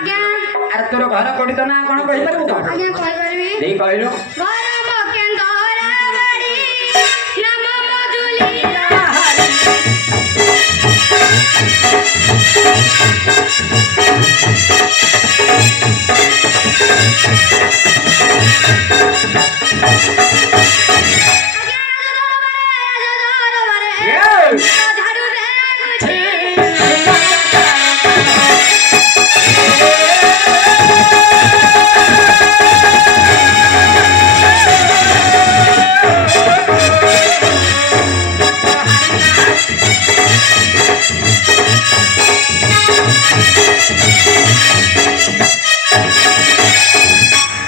आज्ञा अरे तोर घर कोठी तो ना कोन कहि परबो तो आज्ञा कहि परबी देई कहलो घर मकेंदरा बाड़ी नाम मजुली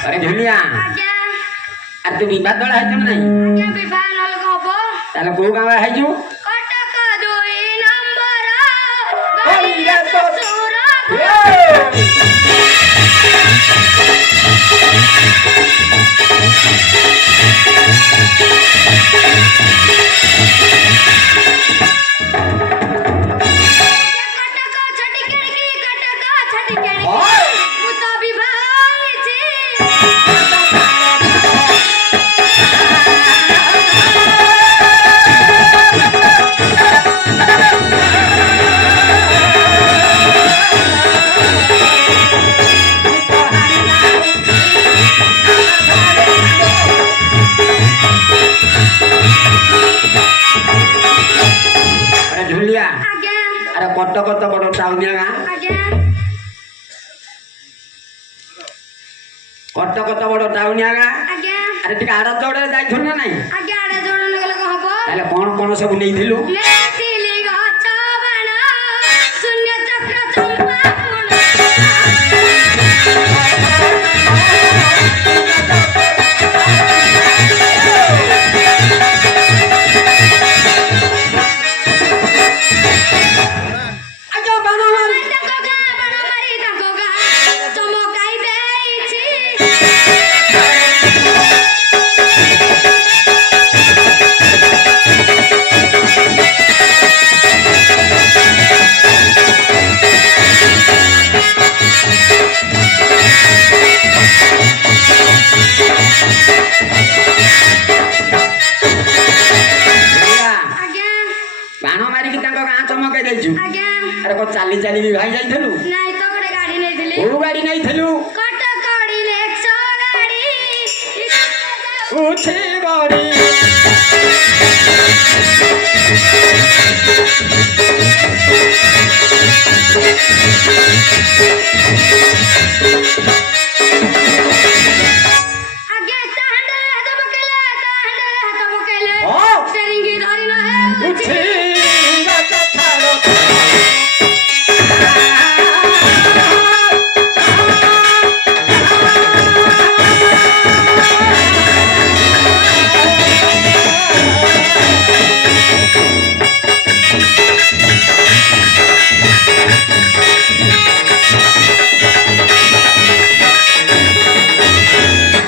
अरे झुलिया आज्ञा अरे तू विवाद दळ हाइछ नहीं आज्ञा विवाह नल हबो ताले को गाव हाइछु कटक 2 नंबर गलिया ससुर कटक छटी केड़की कटक छटी केड़की मु तो विवाह छी अरे झुलिया आज्ञा अरे कटक तो बड़ टाउनिया गां आज्ञा कटक तो बड़ टाउनिया गां आज्ञा अरे टिका आड़ दौड़े जाइथु ना नहीं आज्ञा आडे जोड़ लगल हबो ताले कोन कोन सब नेइथिलु लेतिली गछ बाणा शून्य चक्र चंपा गुण आजो बानो मारी ताको गा बाण मारी ताको गा चमकाई देइछि झुलिया आज्ञा बानो मारी कि ताको गां चमके देइछु आज्ञा अरे को चाली चाली भी भाई जाइथलु नाइ तो गोटे गाड़ी नेइथिली को गाड़ी नेइथलु कटक गाड़ी लेक्सो गाड़ी उछे गाड़ी आज्ञा तांडल हाथ बकेले ओ स्टेरिंग धरि न हे उछे कथारो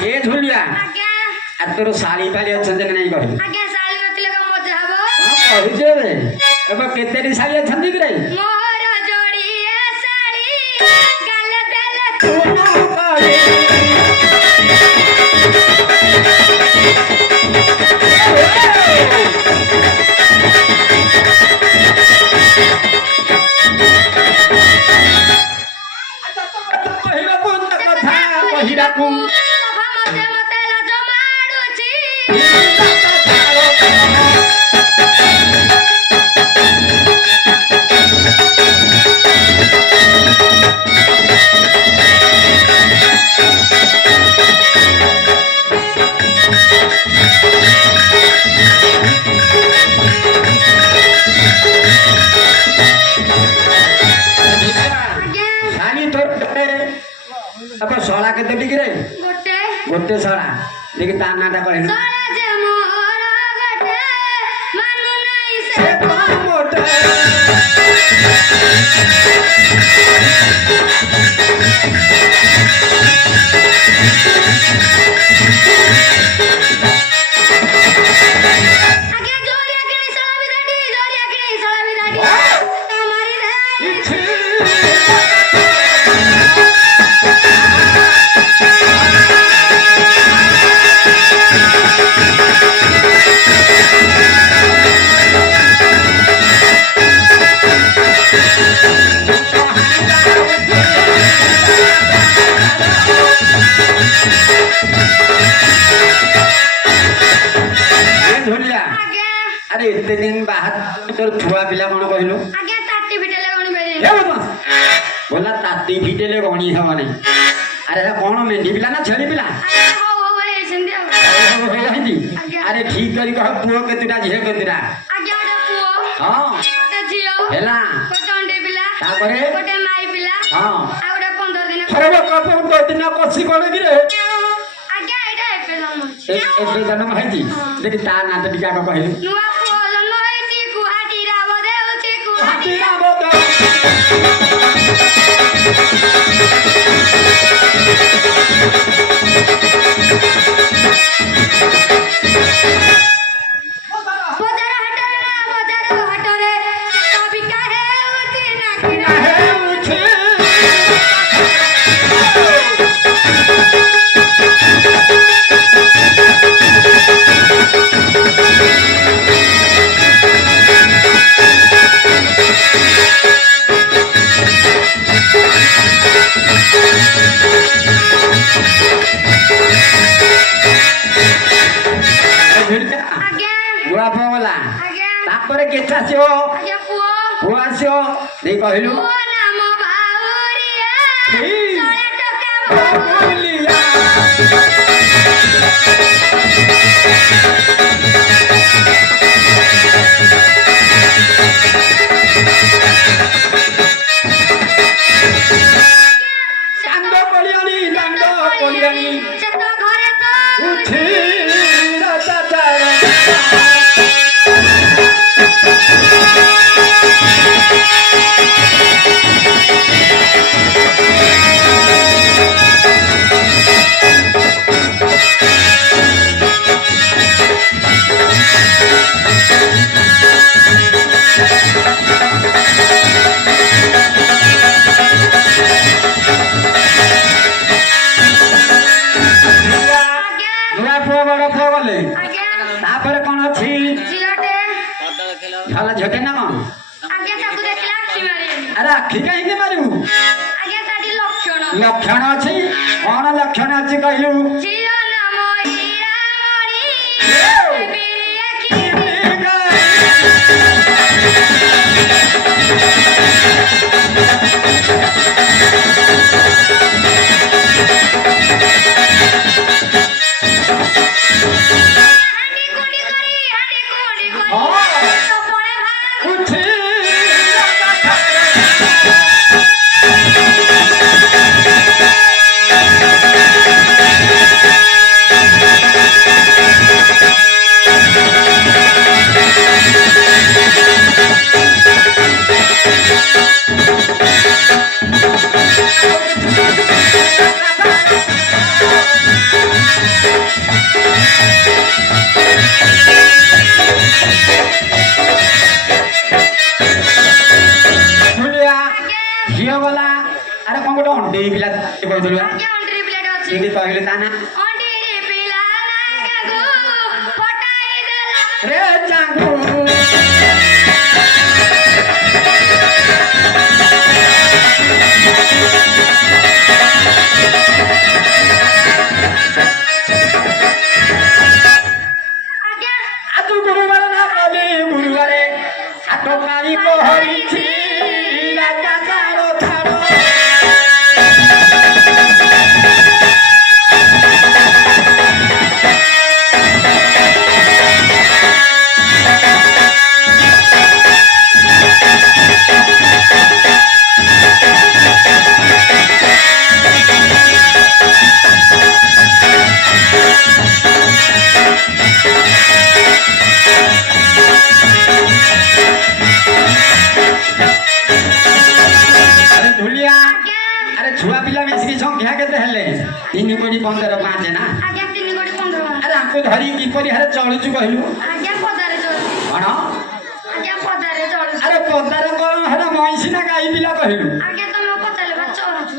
ए झुलिया आज्ञा आ तोर साली फाली अछन नहीं कहलु आज्ञा साली नथिले को मजा हबो कहूचे रे एबे केतेरी साली अछन कि रे मोर जोड़िए साड़ी गाले देले तू करे पहिला कोन कथा पहिराकू सभा मते मते लाज माडुछि आज्ञा साली तोर अब सड़ा केते टिकरे गोटे गोटे सड़ा देखि ता नाटा कहलु सड़ा जे मोर गोटे मानु नहीं से मोटे आज्ञा जोरिया किनी सला विदाडी जोरिया किनी सला विदाडी मारी दे ଆରେ ଏତେ ଦିନ ବାହାର ତୋର ଛୁଆ ପିଲା କଣ କହିଲୁ ଆଜ୍ଞା ତାଟି ପିଟେଲେ ଗଣି ପାରିବେନି। ହେ ବାବା ବୋଲା ତାତି ଫିଟେଲେ ଗଣି ହବ ନାହିଁ ଆରେ ଏଟା କଣ ମେଣ୍ଢି ପିଲା ନା ଛେଳି ପିଲା ଆଜ୍ଞା ହଉ ହଉ ହେଇଛନ୍ତି ଆଉ। ହେଇଛି ଆରେ ଠିକ କରି କହ ପୁଅ କେତେଟା ଝିଅ କେତେଟା ଆଜ୍ଞା ଗୋଟେ ପୁଅ ହଁ ଗୋଟେ ଝିଅ ହେଲା ଗୋଟେ ଅଣ୍ଡେ ପିଲା ତାପରେ ଗୋଟେ ମାଇ ପିଲା ହଁ ଆଉ ଗୋଟେ 15 ଦିନ। ଖରାପ କପ ଦିନ କଷି କଣ କିରେ ଆଜ୍ଞା ଏଇଟା ଏବେ ଜନ୍ମ ହେଇଛି। ଏବେ ଜନ୍ମ ହେଇଛି ଦେଖି ତା ନାଁ ତ ଟିକେ ଆଗ କହିଲୁ ନୂଆ ପୁଅ ଜନ୍ମ ହେଇଛି କୁହାଟି ରାବ ଦେଉଛି କୁହାଟି ହାତୀ ରାମ ବଜାର ହାଟରେ ନା ବଜାର ହାଟରେ ବିକା ହେଉଛି ନା କିଣା ହେଉଛି ଆଜ୍ଞା ଗୁଆ ପୁଅ ଗଲା ଆଜ୍ଞା ତାପରେ କେତେ ଆସିବ ଆଜ୍ଞା ପୁଅ ପୁଅ ଆସିବ ଦେଇ କହିଲୁ ପୁଅ ନାମ ବାଉରିଆ ଏଇ। 100 ଟଙ୍କା ବୋଲିଆ। ଦାଣ୍ଡ ପଡ଼ିଆଣି ଦାଣ୍ଡ ପଡ଼ିଆଣି ସେତ ଘରେ ତ ଉଠି ନୂଆ ପୁଅ ବଡ଼ ପୁଅ ଗଲେ ଆଜ୍ଞା ତାପରେ କଣ ଅଛି ଝିଅଟେ ଭଲ ଝିଅଟେ ନା କଣ ଆଜ୍ଞା ତାକୁ ଦେଖିଲେ ଆଖି ମାରିବେନି। ଆରେ ଆଖି କାହିଁକି ମାରିବୁ ଆଜ୍ଞା ତାଠି ଲକ୍ଷଣ ଲକ୍ଷଣ ଅଛି କଣ ଲକ୍ଷଣ ଅଛି କହିଲୁ ଝିଅ ନାମ ହୀରାମଣି ବିରି ଆଖି ହାଣ୍ଡି କୁଣ୍ଡି କରି ସପଳେ ଭାଗ ଉଠି ଭୁଲିଆ ଝିଅ ଗଲା ଆରେ କଣ ଗୋଟେ ଅଣ୍ଡେଇ ପିଲା କହିଥିଲୁ ଆଜ୍ଞା ଅଣ୍ଡିରି ପିଲାଟେ ଅଛି ଟିକେ କହିଲେ ତା ନା ଅଣ୍ଡିରି ପିଲା ନାଗାକୁ ଫଟାଇ ଦେଲା ରେ ଚାଙ୍ଗୁ ଆଜ୍ଞା ଆତୁ ଗୁରୁବାର ନା କଲି ଗୁରୁବାରେ ସାତ କାଳି ପହରିଛି ରାଜା ତାର ଛାଡ଼ ଆରେ ଧୁଲିଆ ଆଜ୍ଞା ଆରେ ଛୁଆ ପିଲା ମିଶିକି ସଂଖ୍ୟା କେତେ ହେଲେ 3 କୋଟି 15 5 ନା ଆଜ୍ଞା 3 କୋଟି 15 ମାସ ଆରେ ଆଙ୍କୁ ଧରି କିପରି ହାରେ ଚଳୁଛୁ କହିଲୁ ଆଜ୍ଞା ପଦାରେ ଚଳୁଛି କଣ ଆଜ୍ଞା ପଦାରେ ଚଳୁଛି ଆରେ ପଦାରେ କଣ ହେରା ମଇଁଷି ନା ଗାଈ ପିଲା କହିଲୁ ଆଜ୍ଞା ତମେ ପଚାରିଲେ ବା ଚଳୁଛୁ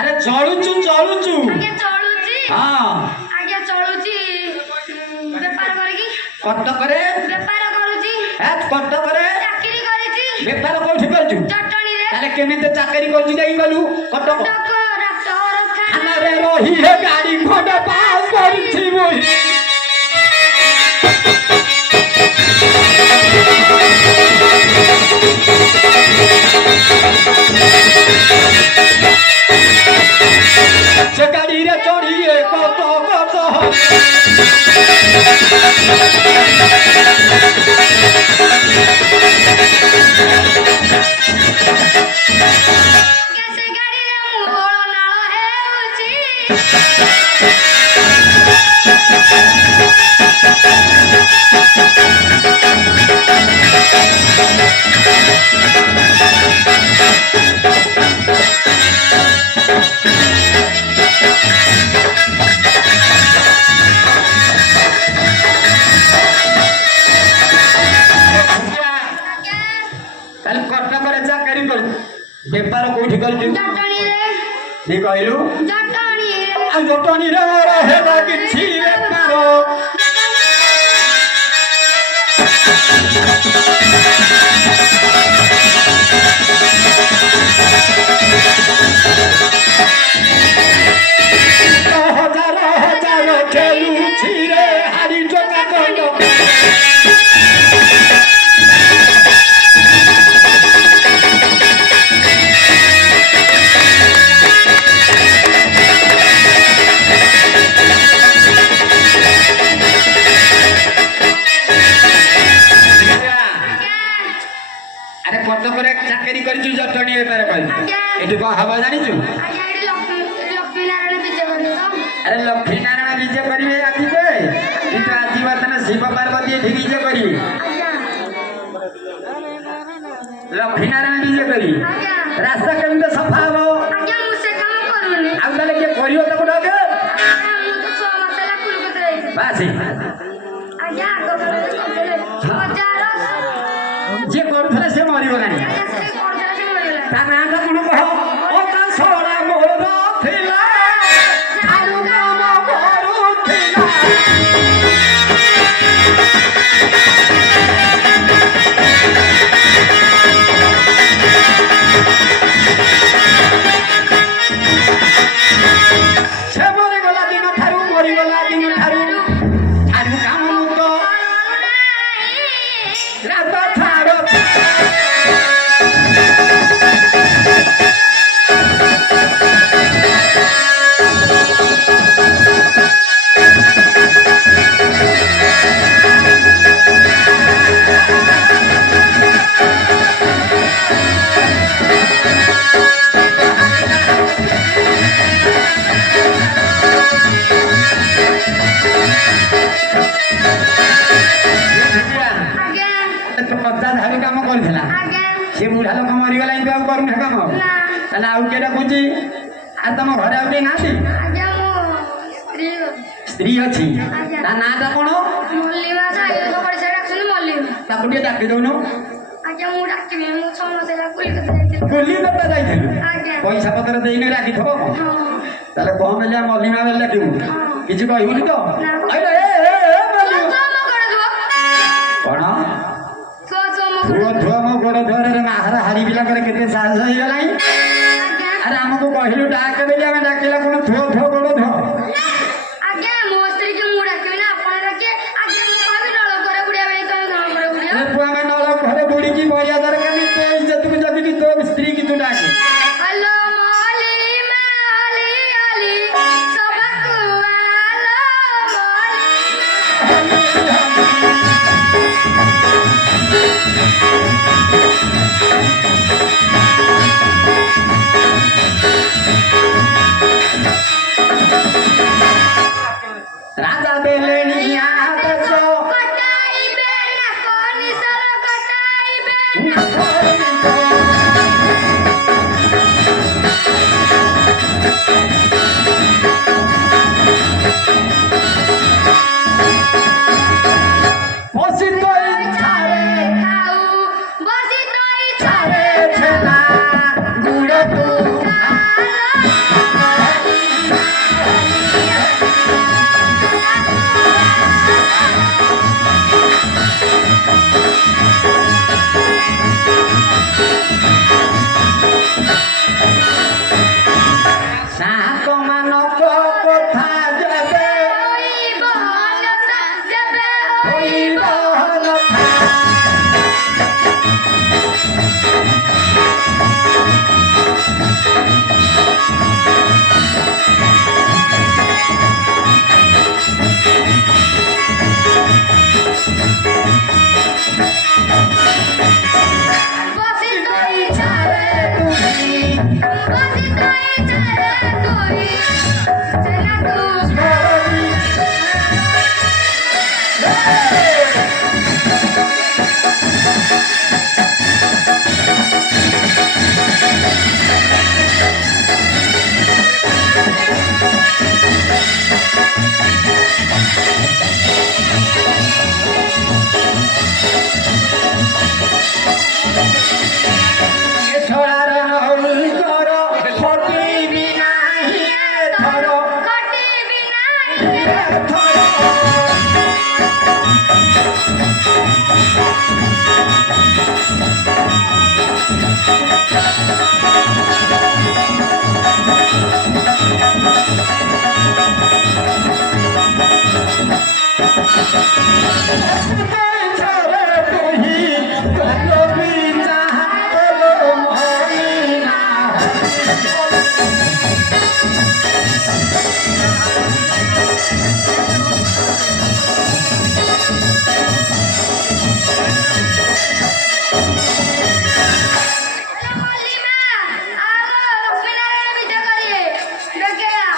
ଆରେ ଚଳୁଛୁ ଚଳୁଛୁ ଆଜ୍ଞା ଚଳୁଛି ହଁ ଆଜ୍ଞା ଚଳୁଛି ବେପାର କରିକି କଟକରେ ବେପାର କରୁଛି କଟକରେ ଚାକିରି କରିଛି ବେପାର କୋଉଠି କରୁଛୁ ଜଟଣୀରେ ତାହେଲେ କେମିତି ଚାକିରି କରୁଛୁ ଯାଇ ଗଲୁ କଟକ ଡାକ୍ତରଖାନା ଥାନାରେ ରହି ହେ ଗାଡ଼ି ଖଣ୍ଡ ପାସ୍ କରିଛି ବହି ତାହେଲେ କଟକରେ ଚାକିରି କରୁ ବେପାର କୋଉଠି କରିଛୁ ସେ କହିଲୁ ଆଉ ଜଟଣୀରେ ହେଲା କିଛି ବେପାର ହଜାର ହଜାର ଖେଳୁଛି ରେ ହାରି ଟଙ୍କା ଦଣ୍ଡ କଟକରେ ଚାକିରି କରିଛୁ ଜଟଣୀ ବେପାର କରିଛୁ ଏଠି କଣ ହବ ଜାଣିଛୁ ଆରେ ଲକ୍ଷ୍ମୀ ନାରାୟଣ ବିଜେ କରିବେ ଆସିବେ କିନ୍ତୁ ଆଜି ବର୍ତ୍ତମାନ ଶିବ ପାର୍ବତୀ ଏଠି ବିଜେ କରିବେ ଲକ୍ଷ୍ମୀ ନାରାୟଣ ବିଜେ କରିବେ ରାସ୍ତା କେମିତି ସଫା ହବ ଆଉ ତାହେଲେ କିଏ କରିବ ତାକୁ ଡକେ ବାସି ଯିଏ କରୁଥିଲେ ସେ ମରିବ ନାହିଁ ତା ନାଁଟା କଣ କହ ସରା ମୋର ଥିଲା ସେ ମରିଗଲା ଦିନ ଠାରୁ ମରିଗଲା ଦିନ ଠାରୁ ଠାରୁ କାମ ମୁକ୍ତ ରାତ ଛାଡ଼ ଧାରି କାମ କରିଥିଲା ସେ ବୁଢା ଲୋକ ମରିଗଲା କିନ୍ତୁ ଆଉ କରୁନା କାମ ତାହେଲେ ଆଉ କିଏ ଡାକୁଛି ଆଉ ତମ ଘରେ ଆଉ କେହି ନାହାନ୍ତି ସ୍ତ୍ରୀ ଅଛି ତା ନାଁଟା କଣ ତାକୁ ଟିକେ ଡାକି ଦଉନୁ କଲିକତା ଯାଇଥିଲୁ ପଇସା ପତ୍ର ଦେଇନି ଡାକିଥିବ ତାହେଲେ କଣ ବେଲେ ମଲ୍ଲିମା ବେଲେ ଡାକିବୁ କିଛି କହିବୁନି ତ କଣ ଧୁଅ ଧୁଅ ମୋ ଗୋଡ଼ ଧୁଆରେ ମାହାର ହାରି ପିଲାଙ୍କର କେତେ ସାହସ ହେଇଗଲାଣି ଆରେ ଆମକୁ କହିଲୁ ଡାକେ ବୋଲି ଆମେ ଡାକିଲା କଣ ଧୁଅ ଧୁଅ ଗୋଡ଼ ଧୁଅ ଆମେ ନଳ ଘରେ ବୁଡ଼ିକି ବଢିଆ ଦରକାର ତୋ ଇଜ୍ଜତକୁ ଜଗିକି ତୋ ସ୍ତ୍ରୀ କି ତୁ ଡାକେ होली में आओ लक्ष्मी नारायण विजय करिए लेके आ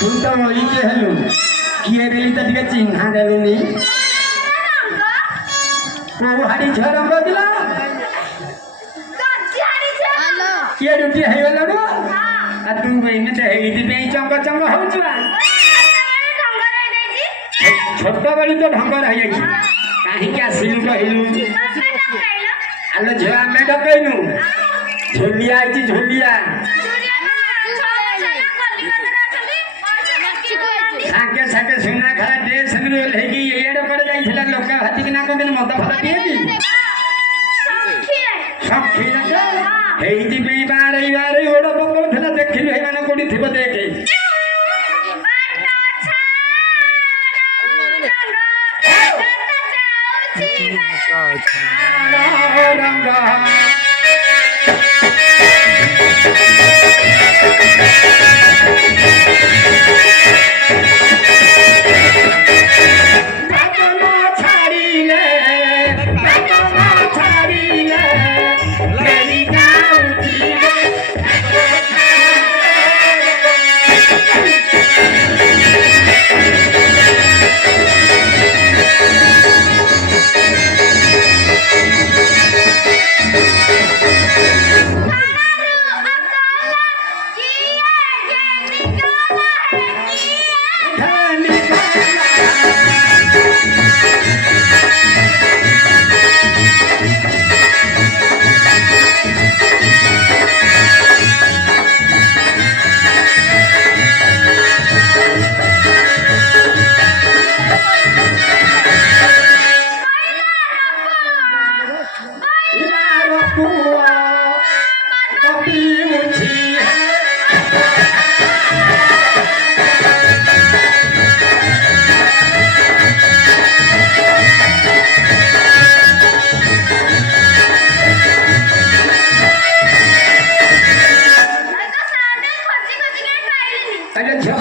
तू तो वही के हेलु किए देली त टिके चिन्हा देलुनी को हाडी झरम बगिला किए ड्यूटी है गेलनु आ तू एମିତି ହେଇଥିପାଇଁ ଚଙ୍ଗ ଚଙ୍ଗ ହଉଛୁ ଆ ଛୋଟ ବେଳୁ ତ ଢଙ୍ଗ ରହିଯାଇଛି କାହିଁକି ଆସିଲୁ କହିଲୁ ଆଲୋ ଝିଅ ଆମେ ଡକେଇନୁ ଝୋଲିଆ ହେଇଛି ଝୋଲିଆ ସାଙ୍ଗେ ସାଙ୍ଗେ ସୁନା ଖାଆ ଡ୍ରେସ୍ ଓହ୍ଲେଇକି ଏଇଆଡେ କୁଆଡେ ଯାଇଥିଲା ଲୋକ ଭାତିକି ନା କହନ୍ତି ମଦ ଫଦ ପିଏକି ହେଇଥିପାଇଁ ବାଡ଼େଇ ବାଡ଼େଇ ଗୋଡ଼ ପକଉଥିଲା ଦେଖିଲୁ ଏମାନେ କୋଉଠି ଥିବ ଦେଖେ ରଙ୍ଗ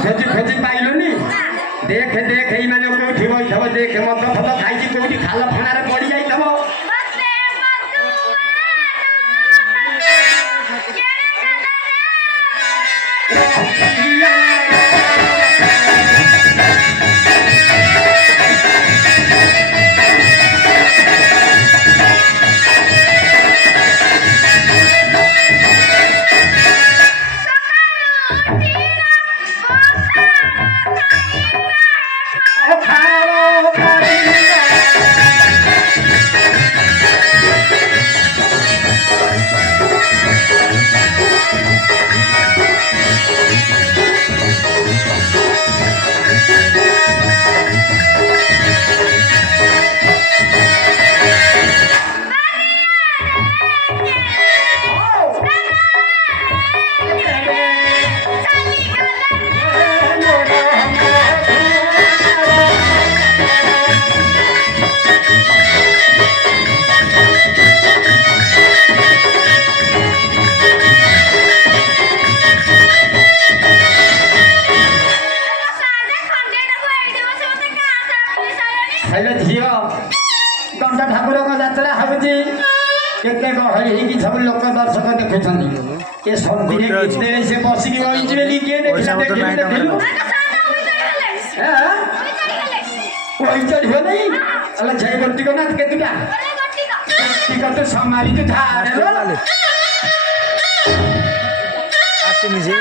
खोजी खोजी पाइलुनि देख देख एई माने कोठी बैठब देख मद फद खाई कोठी खाल फणारे पड़ी जाइथब झील दंड ठाकुर जात्रा हूँ केते गहली ହେଇକି सब लोक दर्शक देखुଛନ୍ତି ए संधि केते से बसिक रही बेली के देखला देखिलु कोई चढ़ियो नहीं अल्लाह जय बंटी को नाथ केतुटा ठीक तो संभाली तो धारे लो आसे निजे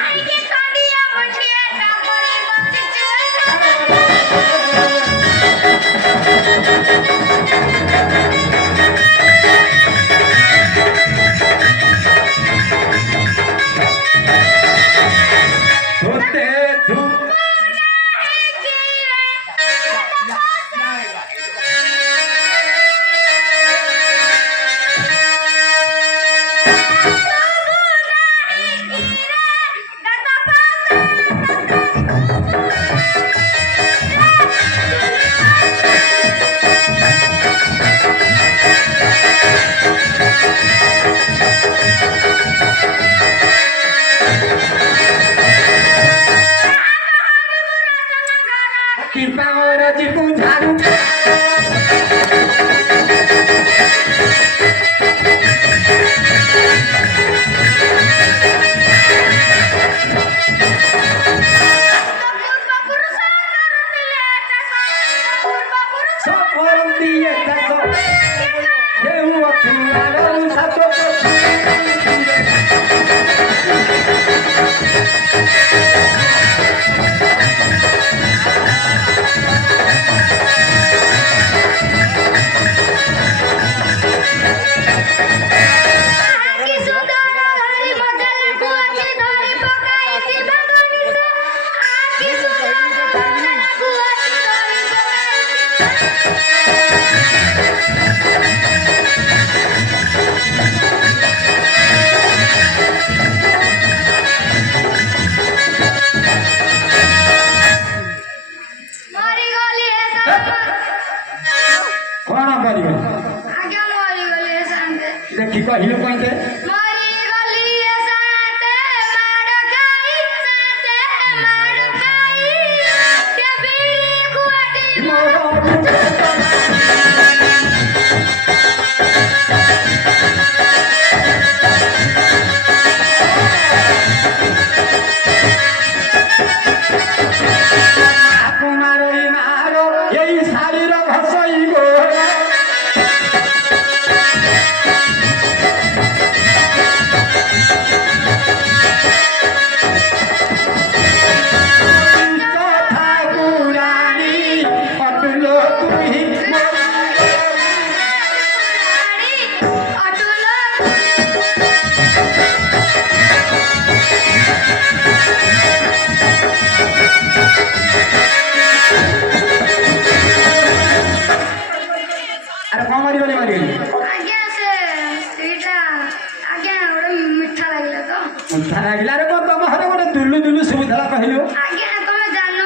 ଉଠା ଲାଗିଲା ରେ କଣ ତମ ଘରେ ଗୋଟେ ଦୁଲୁ ଦୁଲୁ ଶୁଭୁଥିଲା କହିଲୁ ଆଜ୍ଞା ତମେ ଜାଣିନ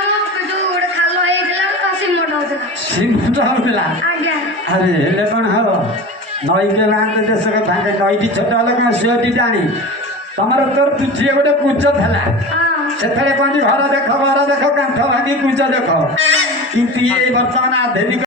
ଯୋଉ ଗୋଟେ ଖାଲ ହେଇଥିଲା ତ ସିମଟ ହଉଥିଲା ସିମଟ ହଉଥିଲା ଆଜ୍ଞା ଆରେ ହେଲେ କଣ ହବ ନଈକେ ଗାଁତେ ଦେଶ କଥା ନଈଟି ଛୋଟ ହେଲେ କଣ ସିଅଟି ଟାଣି ତମର ତୋର ତୁଝିଏ ଗୋଟେ କୁଚ ଥିଲା ହଁ ସେଥିରେ କହନ୍ତି ଘର ଦେଖ କାନ୍ଥ ଭାଙ୍ଗି କୁଚ ଦେଖ କିନ୍ତୁ ଇଏ ବର୍ତ୍ତମାନ ଆଧୁନିକ